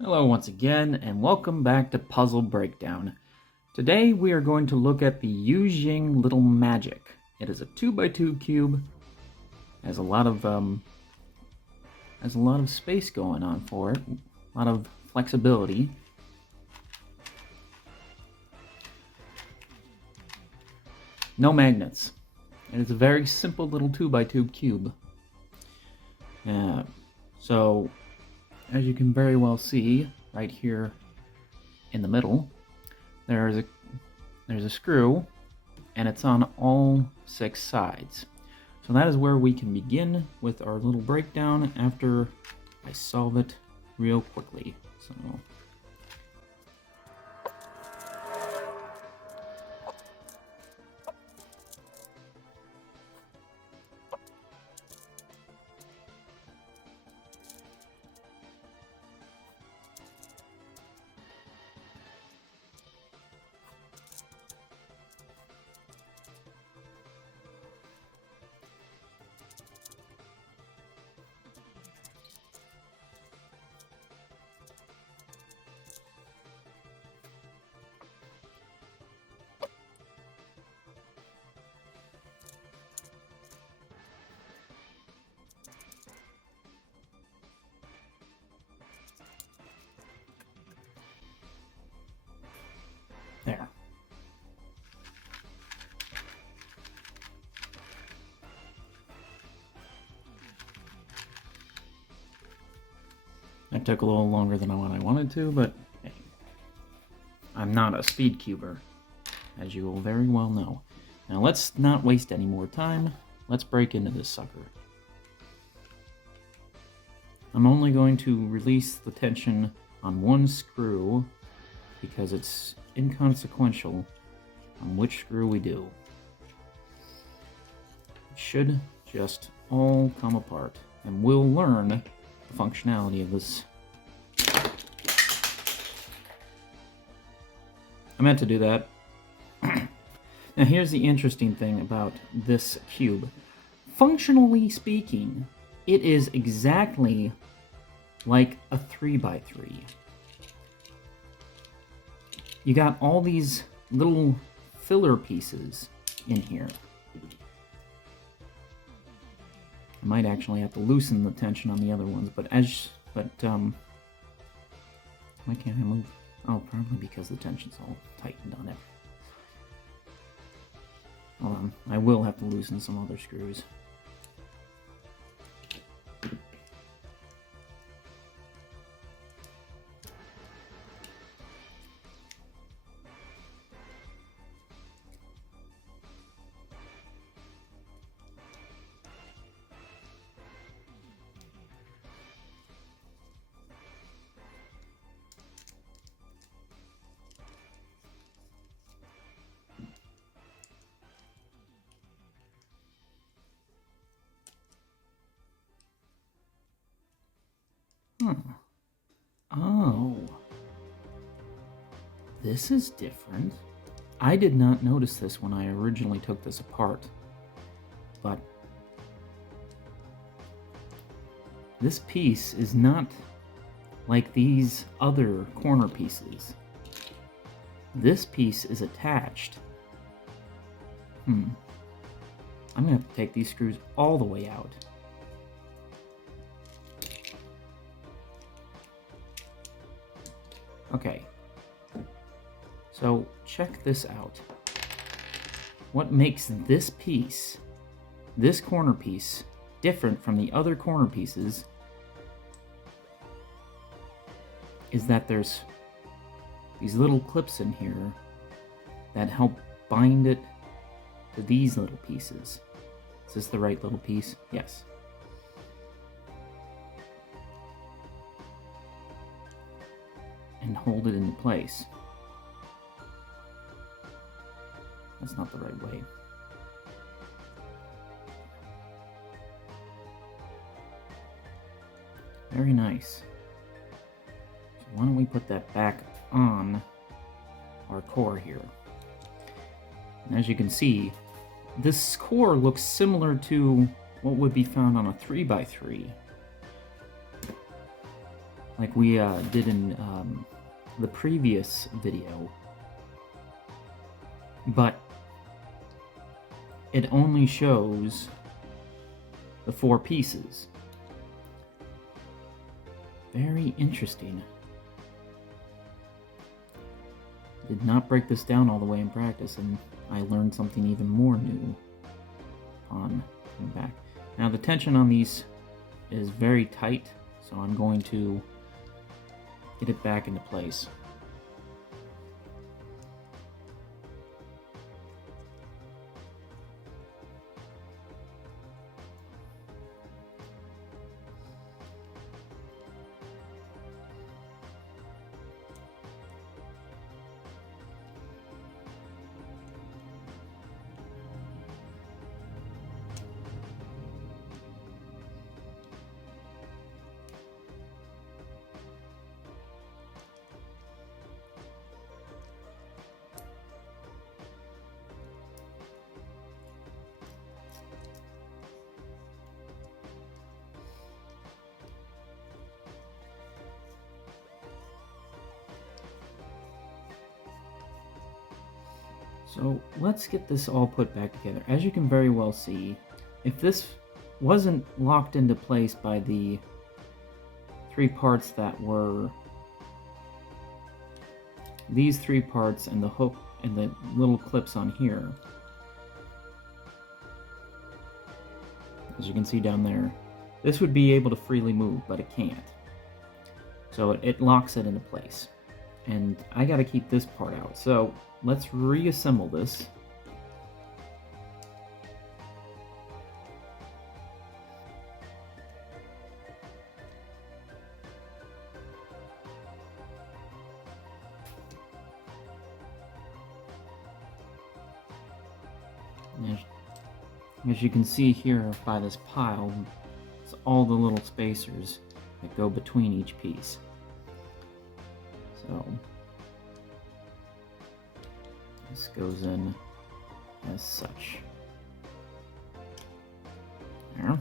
Hello once again, and welcome back to Puzzle Breakdown. Today we are going to look at the Yuxin Little Magic. It is a 2x2 cube. Has a lot of space going on for it. A lot of flexibility. No magnets. It is a very simple little 2x2 cube. So, as you can very well see, right here in the middle, there's a screw, and it's on all 6 sides. So that is where we can begin with our little breakdown after I solve it real quickly. So. There. That took a little longer than what I wanted to, but hey, I'm not a speed cuber, as you will very well know. Now let's not waste any more time. Let's break into this sucker. I'm only going to release the tension on one screw because it's inconsequential on which screw we do. It should just all come apart, and we'll learn the functionality of this. I meant to do that. Now here's the interesting thing about this cube. Functionally speaking, it is exactly like a 3x3. You got all these little filler pieces in here. I might actually have to loosen the tension on the other ones, but why can't I move? Oh, probably because the tension's all tightened on it. Hold on, I will have to loosen some other screws. Oh. This is different. I did not notice this when I originally took this apart, but this piece is not like these other corner pieces. This piece is attached. I'm gonna have to take these screws all the way out. Okay, so check this out. What makes this piece, this corner piece, different from the other corner pieces is that there's these little clips in here that help bind it to these little pieces. Is this the right little piece? Yes. And hold it into place. That's not the right way. Very nice. So why don't we put that back on our core here. And as you can see, this core looks similar to what would be found on a 3x3. like we did in the previous video, but it only shows the 4 pieces. Very interesting. Did not break this down all the way in practice, and I learned something even more new on coming back. Now the tension on these is very tight, so I'm going to get it back into place. So let's get this all put back together. As you can very well see, if this wasn't locked into place by the 3 parts that were these 3 parts and the hook and the little clips on here, as you can see down there, this would be able to freely move, but it can't. So it locks it into place. And I gotta keep this part out. So let's reassemble this. As you can see here by this pile, it's all the little spacers that go between each piece. So this goes in as such. There.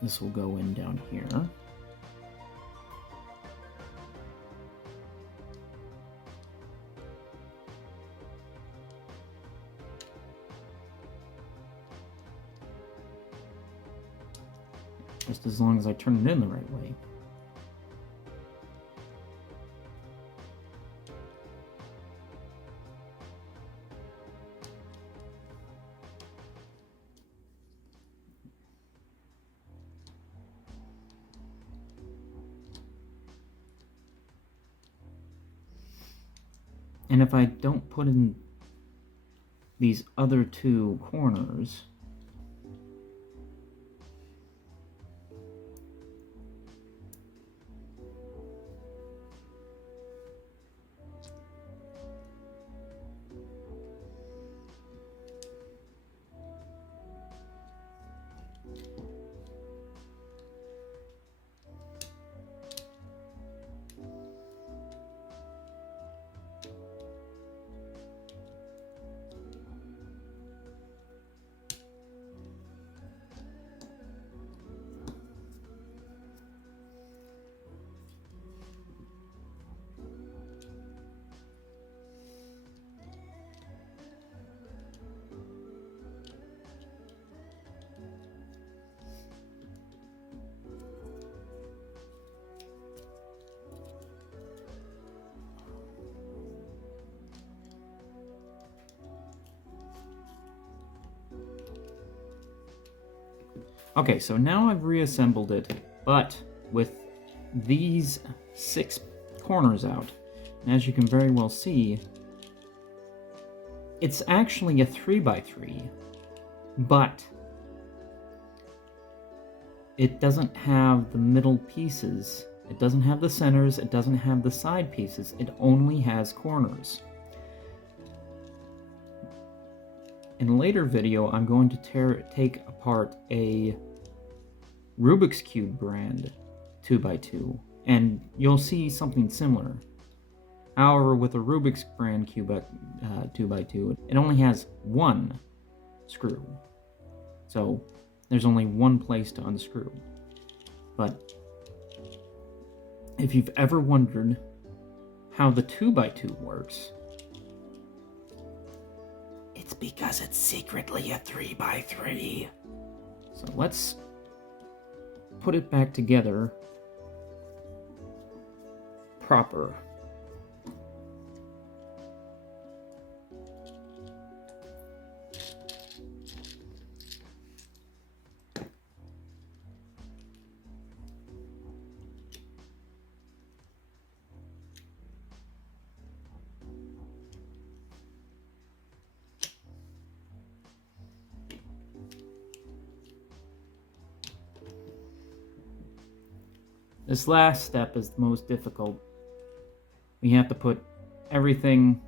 This will go in down here. Just as long as I turn it in the right way. And if I don't put in these other 2 corners, okay, so now I've reassembled it, but with these 6 corners out. And as you can very well see, it's actually a 3x3, but it doesn't have the middle pieces. It doesn't have the centers, it doesn't have the side pieces, it only has corners. In a later video, I'm going to take apart a Rubik's Cube brand 2x2, and you'll see something similar. However, with a Rubik's brand cube 2x2, it only has 1 screw. So there's only 1 place to unscrew. But if you've ever wondered how the 2x2 works, it's because it's secretly a 3x3. So let's put it back together proper. This last step is the most difficult. We have to put everything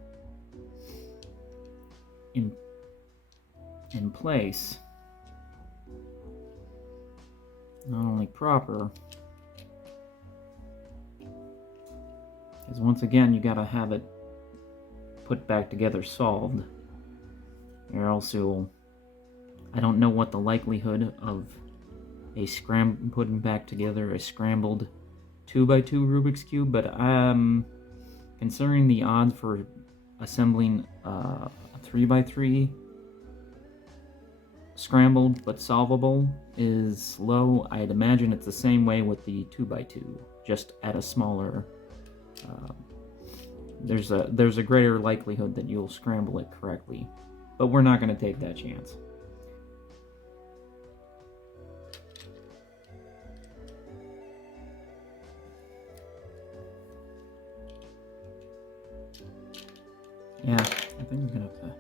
in place. Not only proper, because once again you gotta have it put back together solved, or else I don't know what the likelihood of putting back together a scrambled 2x2 Rubik's Cube, but considering the odds for assembling a 3x3 scrambled but solvable is low, I'd imagine it's the same way with the 2x2, just at a smaller. There's a greater likelihood that you'll scramble it correctly, but we're not going to take that chance. Yeah, I think we're gonna have to.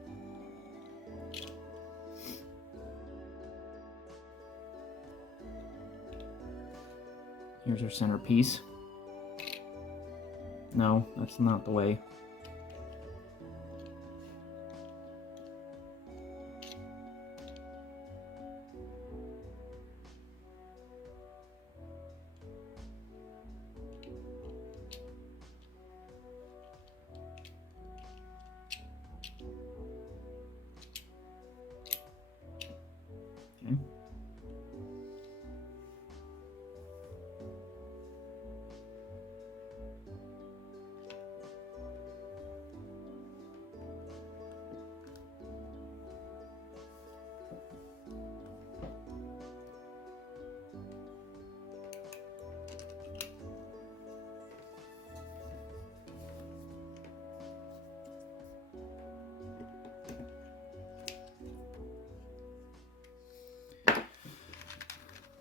Here's our centerpiece. No, that's not the way. Okay.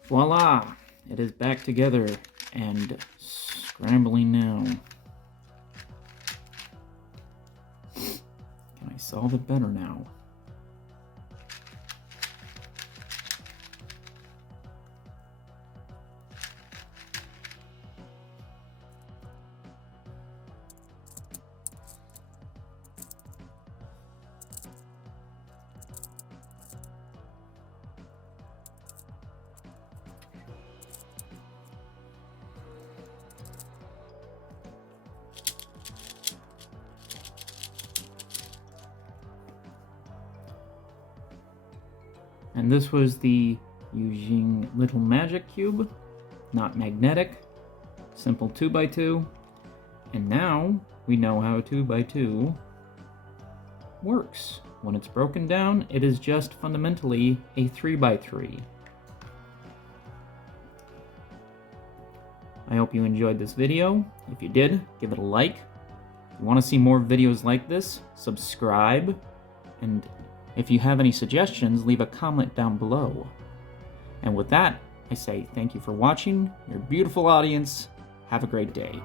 Voila! It is back together and scrambling now. Can I solve it better now? And this was the Yuxin Little Magic Cube, not magnetic, simple 2x2. And now we know how a 2x2 works. When it's broken down, it is just fundamentally a 3x3. I hope you enjoyed this video. If you did, give it a like. If you want to see more videos like this, subscribe, and if you have any suggestions, leave a comment down below. And with that, I say thank you for watching, your beautiful audience. Have a great day.